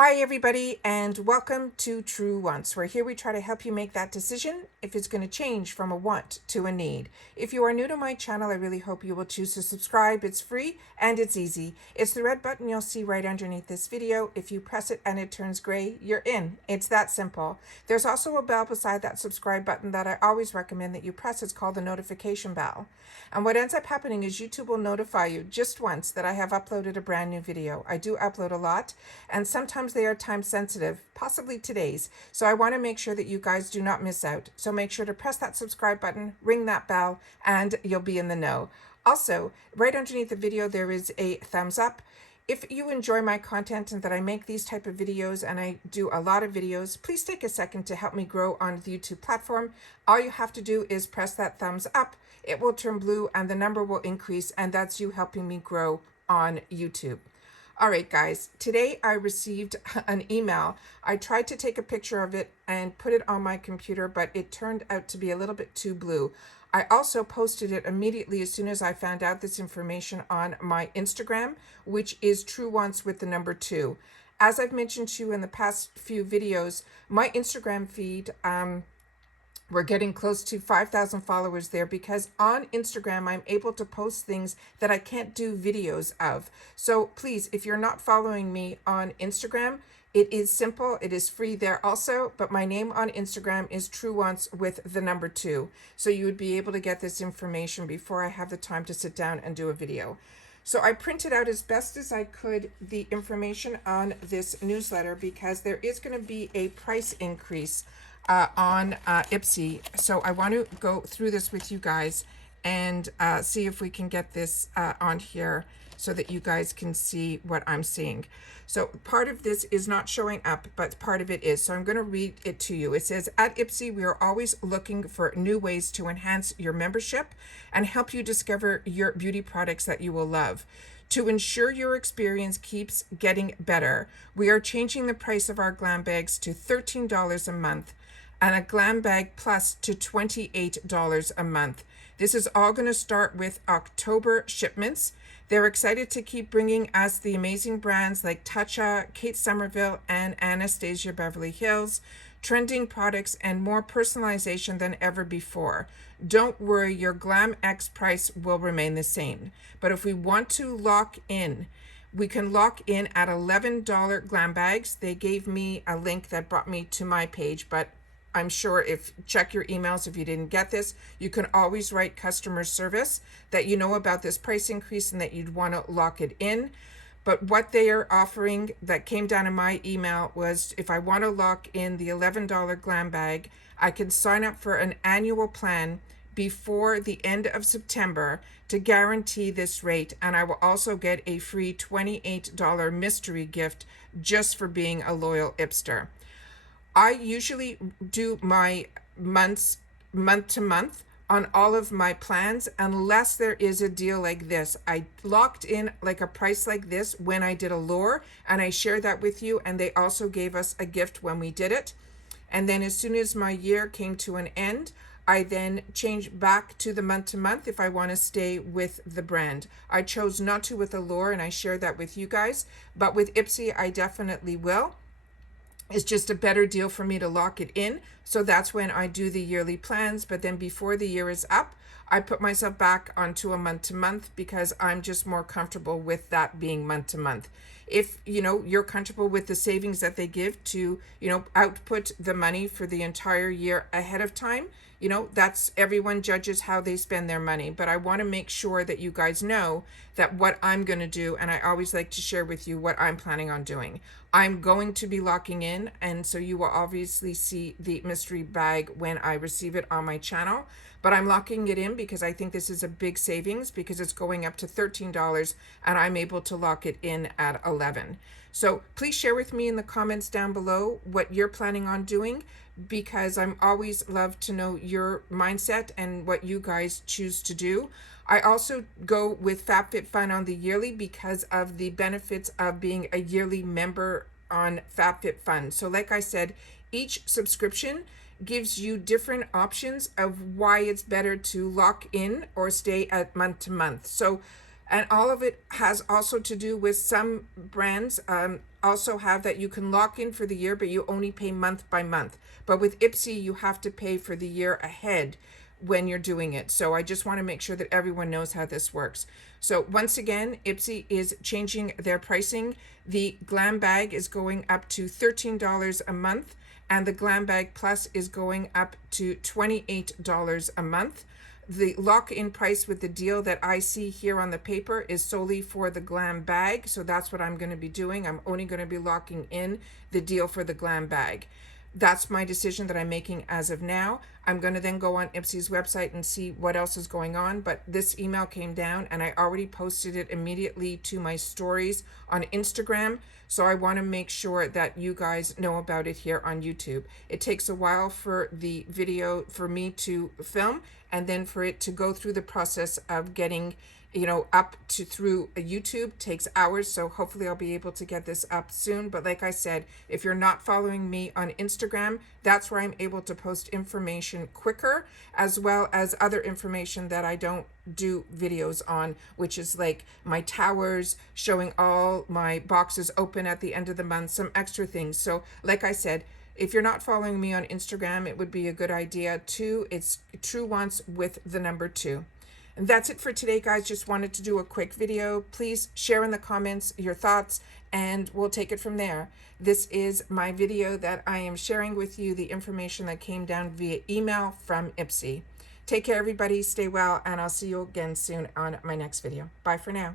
Hi everybody, and welcome to True Wants, where here we try to help you make that decision if it's going to change from a want to a need. If you are new to my channel, I really hope you will choose to subscribe. It's free and it's easy. It's the red button you'll see right underneath this video. If you press it and it turns gray, you're in. It's that simple. There's also a bell beside that subscribe button that I always recommend that you press. It's called the notification bell. And what ends up happening is YouTube will notify you just once that I have uploaded a brand new video. I do upload a lot, and sometimes they are time sensitive, possibly today's. So I want to make sure that you guys do not miss out. So make sure to press that subscribe button, ring that bell, and you'll be in the know. Also, right underneath the video, there is a thumbs up. If you enjoy my content and that I make these type of videos, and I do a lot of videos, please take a second to help me grow on the YouTube platform. All you have to do is press that thumbs up. It will turn blue and the number will increase, and that's you helping me grow on YouTube. All right, guys, today I received an email. I tried to take a picture of it and put it on my computer, but it turned out to be a little bit too blue. I also posted it immediately as soon as I found out this information on my Instagram, which is True Wants with the number 2. As I've mentioned to you in the past few videos, my Instagram feed, we're getting close to 5,000 followers there because on Instagram, I'm able to post things that I can't do videos of. So please, if you're not following me on Instagram, it is simple. It is free there also, but my name on Instagram is True Wants with the number 2. So you would be able to get this information before I have the time to sit down and do a video. So I printed out as best as I could the information on this newsletter because there is going to be a price increase on IPSY. So I want to go through this with you guys and see if we can get this on here so that you guys can see what I'm seeing. So part of this is not showing up, but part of it is. So I'm going to read it to you. It says, at IPSY, we are always looking for new ways to enhance your membership and help you discover your beauty products that you will love. To ensure your experience keeps getting better, we are changing the price of our glam bags to $13 a month and a glam bag plus to $28 a month. This is all going to start with October shipments. They're excited to keep bringing us the amazing brands like Tatcha, Kate Somerville, and Anastasia Beverly Hills, trending products, and more personalization than ever before. Don't worry, your Glam X price will remain the same. But if we want to lock in, we can lock in at $11 glam bags. They gave me a link that brought me to my page, but I'm sure if check your emails if you didn't get this, you can always write customer service that you know about this price increase and that you'd want to lock it in. But what they are offering that came down in my email was if I want to lock in the $11 glam bag, I can sign up for an annual plan before the end of September to guarantee this rate, and I will also get a free $28 mystery gift just for being a loyal IPSter. I usually do my month to month on all of my plans unless there is a deal like this. I locked in like a price like this when I did Allure, and I shared that with you, and they also gave us a gift when we did it. And then as soon as my year came to an end, I then changed back to the month to month if I want to stay with the brand. I chose not to with Allure, and I shared that with you guys, but with IPSY I definitely will. It's just a better deal for me to lock it in. So that's when I do the yearly plans. But then before the year is up, I put myself back onto a month to month because I'm just more comfortable with that being month to month. If you're comfortable with the savings that they give to output the money for the entire year ahead of time, that's everyone judges how they spend their money. But I want to make sure that you guys know that what I'm going to do, and I always like to share with you what I'm planning on doing. I'm going to be locking in, and so you will obviously see the mystery bag when I receive it on my channel. But I'm locking it in because I think this is a big savings because it's going up to $13 and I'm able to lock it in at $11. So please share with me in the comments down below what you're planning on doing, because I'm always love to know your mindset and what you guys choose to do. I also go with FabFitFun on the yearly because of the benefits of being a yearly member on FabFitFun. So like I said, each subscription gives you different options of why it's better to lock in or stay at month to month. So, and all of it has also to do with some brands. also have that you can lock in for the year, but you only pay month by month. But with IPSY, you have to pay for the year ahead when you're doing it. So I just want to make sure that everyone knows how this works. So once again, IPSY is changing their pricing. The Glam Bag is going up to $13 a month, and the Glam Bag Plus is going up to $28 a month. The lock-in price with the deal that I see here on the paper is solely for the Glam Bag, so that's what I'm going to be doing. I'm only going to be locking in the deal for the Glam Bag. That's my decision that I'm making as of now. I'm going to then go on IPSY's website and see what else is going on, but this email came down and I already posted it immediately to my stories on Instagram, so I want to make sure that you guys know about it here on YouTube. It takes a while for the video for me to film and then for it to go through the process of getting up to through YouTube takes hours, so hopefully I'll be able to get this up soon. But like I said, if you're not following me on Instagram, that's where I'm able to post information quicker, as well as other information that I don't do videos on, which is like my towers, showing all my boxes open at the end of the month, some extra things. So like I said, if you're not following me on Instagram, it would be a good idea too. It's True Wants with the number 2. And that's it for today, guys. Just wanted to do a quick video. Please share in the comments your thoughts and we'll take it from there. This is my video that I am sharing with you, the information that came down via email from IPSY. Take care, everybody. Stay well, and I'll see you again soon on my next video. Bye for now.